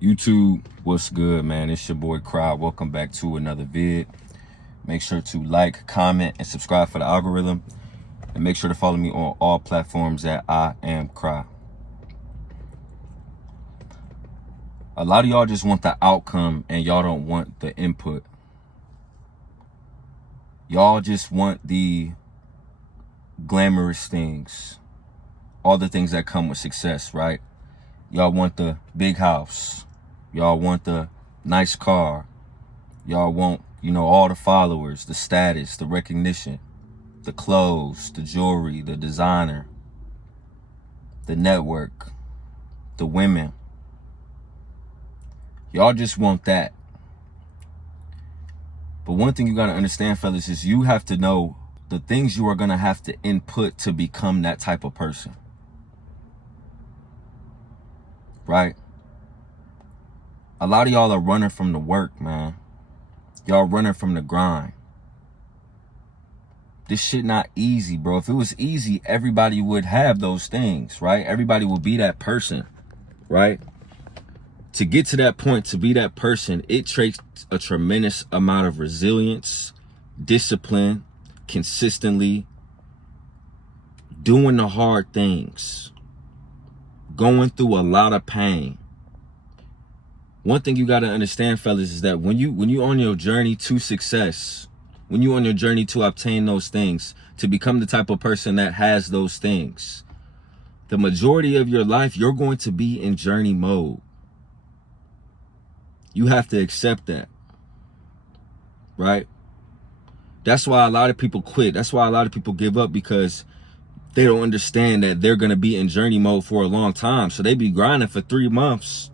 YouTube, what's good, man? It's your boy Cry. Welcome back to another vid. Make sure to like, comment, and subscribe for the algorithm. And make sure to follow me on all platforms at I Am Cry. A lot of y'all just want the outcome and y'all don't want the input. Y'all just want the glamorous things. All the things that come with success, right? Y'all want the big house. Y'all want the nice car. Y'all want, all the followers, the status, the recognition, the clothes, the jewelry, the designer, the network, the women. Y'all just want that. But one thing you got to understand, fellas, is you have to know the things you are going to have to input to become that type of person. Right? A lot of y'all are running from the work, man. Y'all running from the grind. This shit not easy, bro. If it was easy, everybody would have those things, right? Everybody would be that person, right? To get to that point, to be that person, it takes a tremendous amount of resilience, discipline, consistently doing the hard things, going through a lot of pain. One thing you got to understand, fellas, is that when you on your journey to success, when you on your journey to obtain those things, to become the type of person that has those things, the majority of your life, you're going to be in journey mode. You have to accept that, right? That's why a lot of people quit. That's why a lot of people give up, because they don't understand that they're going to be in journey mode for a long time. So they be grinding for 3 months.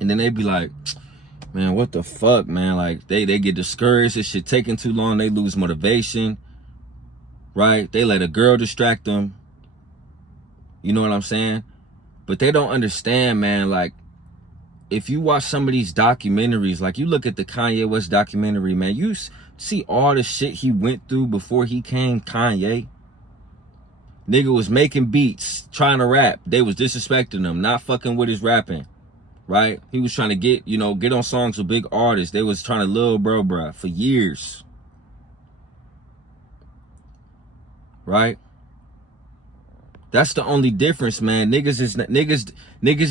And then they be like, man, what the fuck, man? Like, they get discouraged. This shit taking too long. They lose motivation, right? They let a girl distract them. You know what I'm saying? But they don't understand, man. Like, if you watch some of these documentaries, like you look at the Kanye West documentary, man, you see all the shit he went through before he came Kanye. Nigga was making beats, trying to rap. They was disrespecting him, not fucking with his rapping. Right? He was trying to get on songs with big artists. They was trying to lil bruh for years. Right? That's the only difference, man. Niggas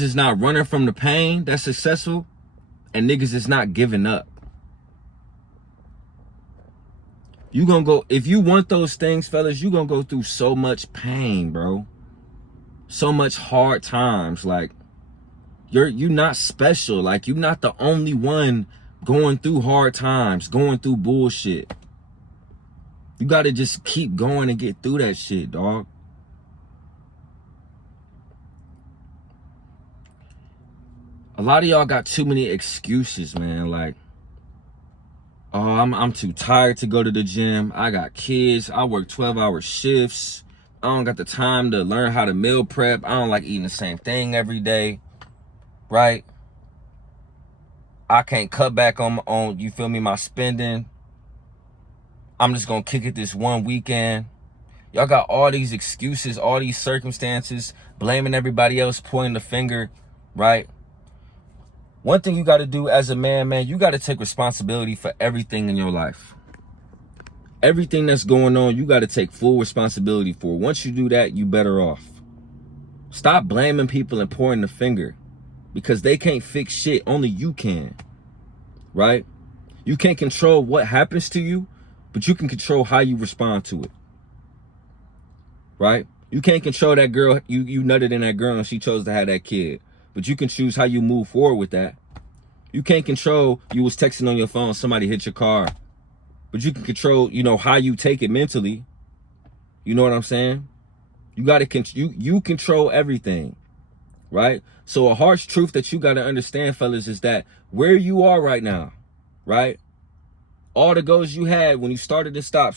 is not running from the pain that's successful, and niggas is not giving up. You gonna go, if you want those things, fellas, you gonna go through so much pain, bro. So much hard times. Like, you're not special. Like, you're not the only one going through hard times, going through bullshit. You gotta just keep going and get through that shit, dog. A lot of y'all got too many excuses, man. Like, oh, I'm too tired to go to the gym. I got kids. I work 12-hour shifts. I don't got the time to learn how to meal prep. I don't like eating the same thing every day. Right? I can't cut back on you feel me, my spending. I'm just gonna kick it this one weekend. Y'all got all these excuses, all these circumstances, blaming everybody else, pointing the finger, right? One thing you gotta do as a man, you gotta take responsibility for everything in your life. Everything that's going on, you gotta take full responsibility for. Once you do that, you better off. Stop blaming people and pointing the finger, because they can't fix shit. Only you can, right? You can't control what happens to you, but you can control how you respond to it, right? You can't control that girl. You nutted in that girl and she chose to have that kid, but you can choose how you move forward with that. You can't control you was texting on your phone, somebody hit your car, but you can control, how you take it mentally. You know what I'm saying? You got to you control everything. Right? So a harsh truth that you got to understand, fellas, is that where you are right now, right? All the goals you had when you started to stop,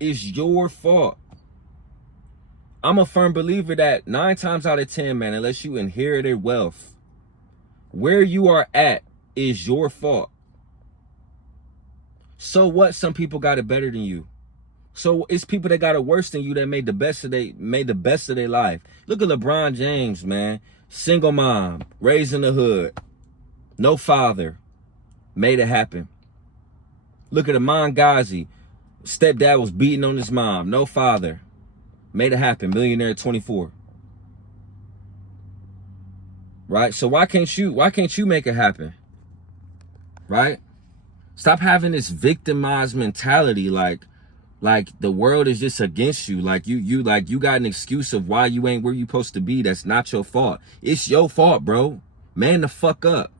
is your fault. I'm a firm believer that 9 times out of 10, man, unless you inherited wealth, where you are at is your fault. So what? Some people got it better than you. So it's people that got it worse than you that made the best of their life. Look at LeBron James, man. Single mom, raised in the hood, no father, made it happen. Look at Amon Ghazi. Stepdad was beating on his mom, no father, made it happen. Millionaire at 24. Right? So why can't you make it happen? Right? Stop having this victimized mentality like the world is just against you. Like you got an excuse of why you ain't where you supposed to be. That's not your fault. It's your fault, bro. Man the fuck up.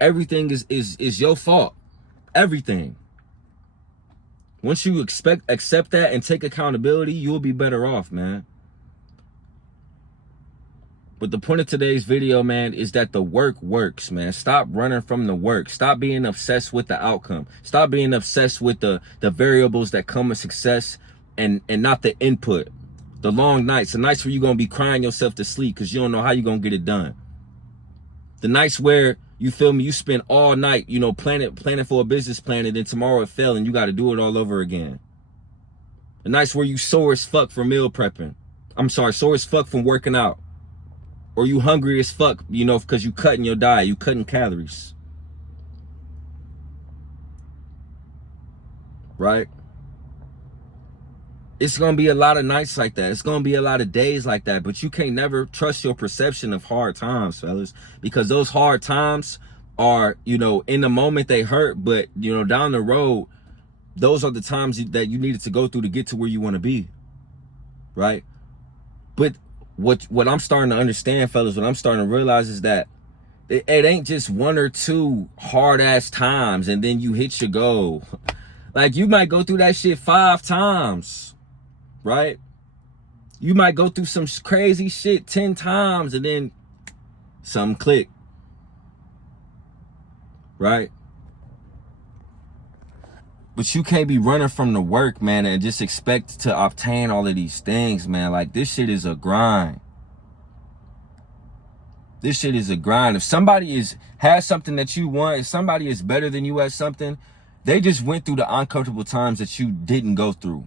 Everything is your fault. Everything. Once you accept that and take accountability, you'll be better off, man. But the point of today's video, man, is that the work works, man. Stop running from the work. Stop being obsessed with the outcome. Stop being obsessed with the variables that come with success and not the input. The long nights, the nights where you're going to be crying yourself to sleep because you don't know how you're going to get it done. The nights where, you feel me, you spend all night, you know, planning for a business plan, and then tomorrow it fell and you got to do it all over again. The nights where you sore as fuck from meal prepping. I'm sorry, sore as fuck from working out. Or you hungry as fuck, you know, because you cutting your diet, you cutting calories. Right? It's going to be a lot of nights like that. It's going to be a lot of days like that. But you can't never trust your perception of hard times, fellas. Because those hard times are, you know, in the moment they hurt. But, you know, down the road, those are the times that you needed to go through to get to where you want to be. Right? But what I'm starting to understand, fellas, what I'm starting to realize is that it ain't just one or two hard ass times and then you hit your goal. Like, you might go through that shit 5 times, right? You might go through some crazy shit 10 times and then something click, right? But you can't be running from the work, man, and just expect to obtain all of these things, man. Like, this shit is a grind. This shit is a grind. If somebody has something that you want, if somebody is better than you at something, they just went through the uncomfortable times that you didn't go through.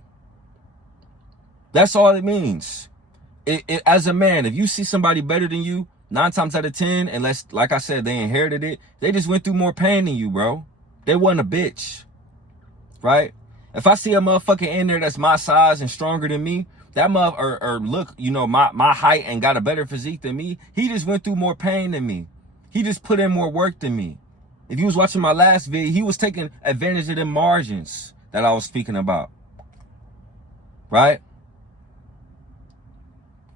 That's all it means. As a man, if you see somebody better than you, 9 times out of 10, unless, like I said, they inherited it, they just went through more pain than you, bro. They wasn't a bitch. Right? If I see a motherfucker in there that's my size and stronger than me, that or look, you know, my height and got a better physique than me, he just went through more pain than me. He just put in more work than me. If you was watching my last video, he was taking advantage of them margins that I was speaking about. Right?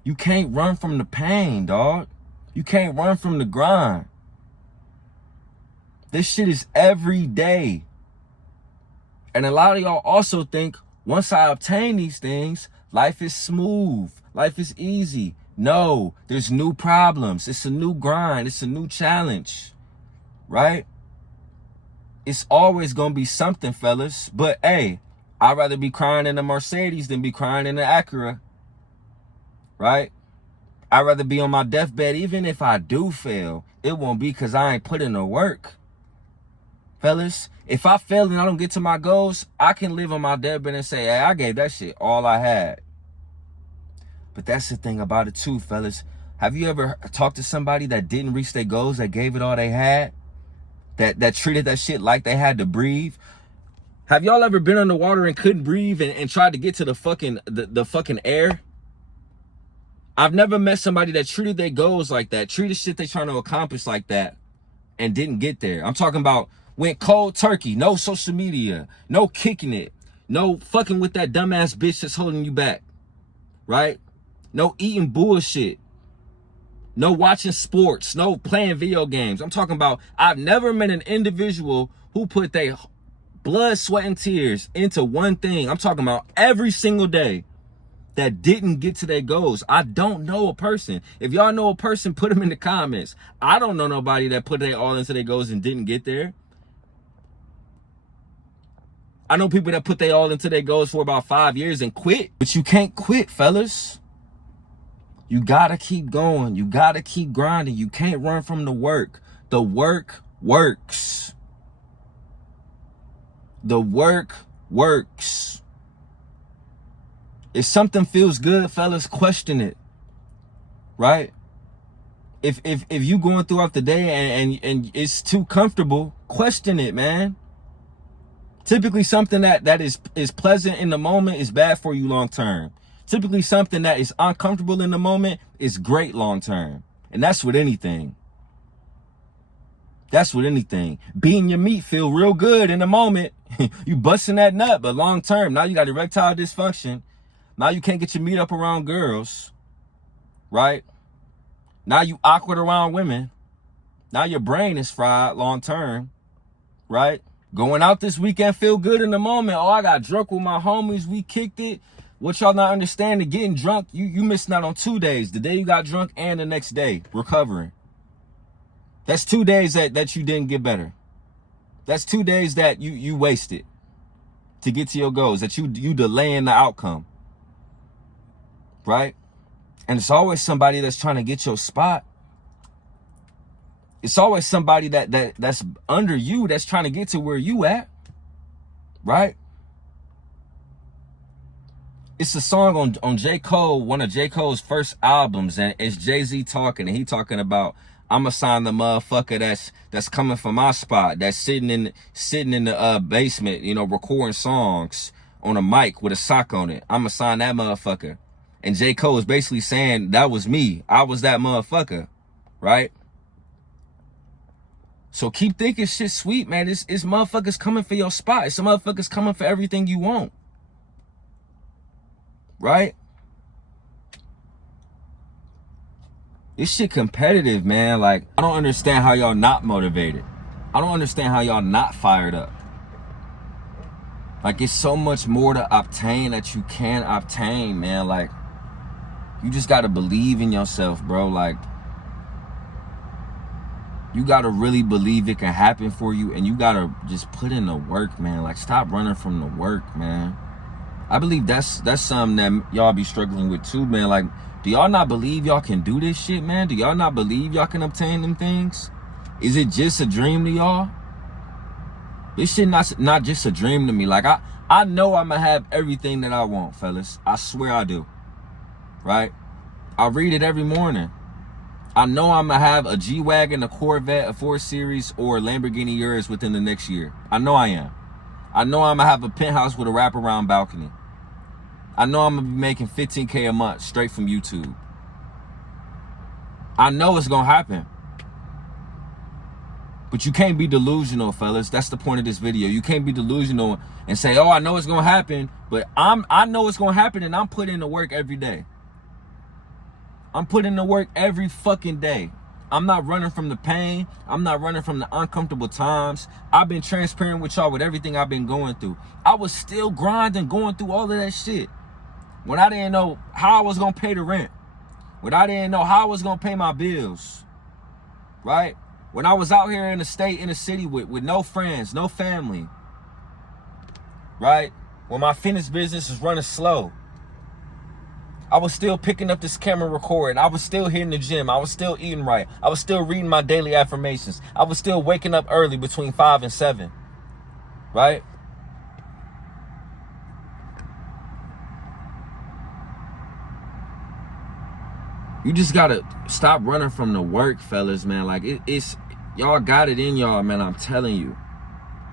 You can't run from the pain, dog. You can't run from the grind. This shit is every day. And a lot of y'all also think, once I obtain these things, life is smooth, life is easy. No, there's new problems. It's a new grind. It's a new challenge, right? It's always going to be something, fellas. But, hey, I'd rather be crying in a Mercedes than be crying in an Acura, right? I'd rather be on my deathbed. Even if I do fail, it won't be because I ain't put in the work. Fellas, if I fail and I don't get to my goals, I can live on my deathbed and say, hey, I gave that shit all I had. But that's the thing about it too, fellas. Have you ever talked to somebody that didn't reach their goals, that gave it all they had? That treated that shit like they had to breathe? Have y'all ever been underwater and couldn't breathe and tried to get to the fucking air? I've never met somebody that treated their goals like that, treated shit they trying to accomplish like that, and didn't get there. I'm talking about went cold turkey, no social media, no kicking it, no fucking with that dumbass bitch that's holding you back, right? No eating bullshit, no watching sports, no playing video games. I'm talking about, I've never met an individual who put their blood, sweat, and tears into one thing. I'm talking about every single day, that didn't get to their goals. I don't know a person. If y'all know a person, put them in the comments. I don't know nobody that put their all into their goals and didn't get there. I know people that put their all into their goals for about 5 years and quit. But you can't quit, fellas. You gotta keep going. You gotta keep grinding. You can't run from the work. The work works. The work works. If something feels good, fellas, question it. right? If you going throughout the day and it's too comfortable, question it, man. Typically something that is pleasant in the moment is bad for you long term. Typically something that is uncomfortable in the moment is great long term. And that's with anything. That's with anything. Beating your meat feel real good in the moment. You busting that nut, but long term, now you got erectile dysfunction. Now you can't get your meat up around girls, right? Now you awkward around women. Now your brain is fried long term, right? Going out this weekend feel good in the moment. Oh, I got drunk with my homies. We kicked it. What y'all not understanding, getting drunk, you missing out on 2 days. The day you got drunk and the next day, recovering. That's 2 days that you didn't get better. That's 2 days that you wasted to get to your goals, that you delaying the outcome, right? And it's always somebody that's trying to get your spot. It's always somebody that's under you that's trying to get to where you at, right? It's a song on J. Cole, one of J. Cole's first albums, and it's Jay-Z talking, and he talking about, I'ma sign the motherfucker that's coming from my spot, that's sitting in the basement, you know, recording songs on a mic with a sock on it. I'ma sign that motherfucker. And J. Cole is basically saying that was me. I was that motherfucker, right? So keep thinking shit sweet, man. It's motherfuckers coming for your spot. It's motherfuckers coming for everything you want. Right? This shit competitive, man. Like, I don't understand how y'all not motivated. I don't understand how y'all not fired up. Like, it's so much more to obtain that you can obtain, man. Like, you just gotta believe in yourself, bro. Like, you gotta really believe it can happen for you, and you gotta just put in the work, man. Like, stop running from the work, man. I believe that's something that y'all be struggling with too, man. Like, do y'all not believe y'all can do this shit, man? Do y'all not believe y'all can obtain them things? Is it just a dream to y'all? This shit not just a dream to me. Like, I know I'ma have everything that I want, fellas. I swear I do. Right? I read it every morning. I know I'm going to have a G-Wagon, a Corvette, a 4 Series, or a Lamborghini Urus within the next year. I know I am. I know I'm going to have a penthouse with a wraparound balcony. I know I'm going to be making $15K a month straight from YouTube. I know it's going to happen. But you can't be delusional, fellas. That's the point of this video. You can't be delusional and say, oh, I know it's going to happen, but I know it's going to happen, and I'm putting in the work every day. I'm putting in the work every fucking day. I'm not running from the pain. I'm not running from the uncomfortable times. I've been transparent with y'all with everything I've been going through. I was still grinding, going through all of that shit. When I didn't know how I was going to pay the rent. When I didn't know how I was going to pay my bills. Right? When I was out here in the state, in the city with no friends, no family. Right? When my fitness business was running slow. I was still picking up this camera recording. I was still hitting the gym. I was still eating right. I was still reading my daily affirmations. I was still waking up early between 5 and 7. Right? You just gotta stop running from the work, fellas, man. Like, it's y'all got it in y'all, man. I'm telling you.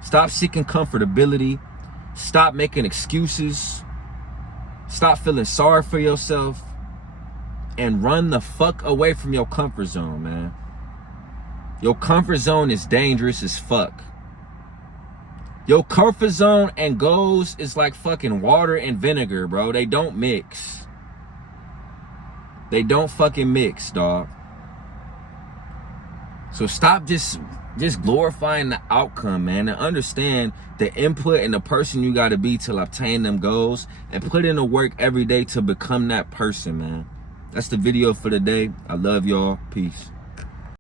Stop seeking comfortability. Stop making excuses. Stop feeling sorry for yourself and run the fuck away from your comfort zone, man. Your comfort zone is dangerous as fuck. Your comfort zone and goals is like fucking water and vinegar, bro. They don't mix. They don't fucking mix, dog. So stop just glorifying the outcome, man, and understand the input and the person you got to be to obtain them goals, and put in the work every day to become that person, man. That's the video for the day. I love y'all. Peace.